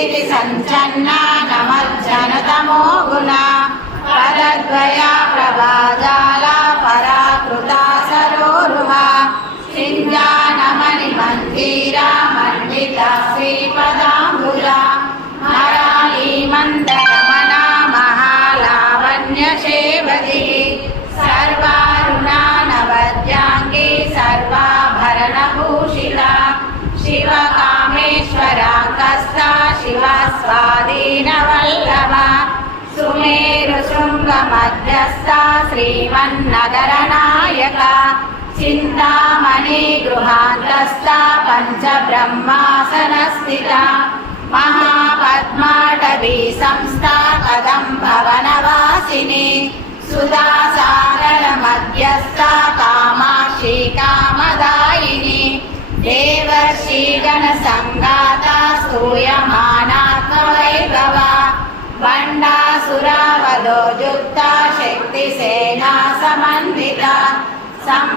कीर्ति सञ्चन्ना नमज्जनतमो गुणा पदद्वया प्रभाजाला पराकृता सरोरुहा सिञ्जानमणिमन्दिरा मण्डिता श्रीपदाम्बुजा मराली मन्दगमना महालावण्यशेवदी सर्वारुणा नवद्यांगी सर्वाभरणभूषिता शिवकामेश्वराङ्कस्था शिवस्वाधीनवल्लभा सुमेरुशृङ्गमध्यस्था श्रीमन्नगरनायका चिन्तामणि गृहान्तस्था पञ्चब्रह्मासनस्थिता महापद्माटवी संस्था कदम्बवनवासिनी सुधासागरमध्यस्था कामाक्षी कामदायिनी देवर्षिगणसङ्गाता स्तूयमानात्मवैभवा भण्डासुरावधो युक्ता शक्तिसेना समन्विता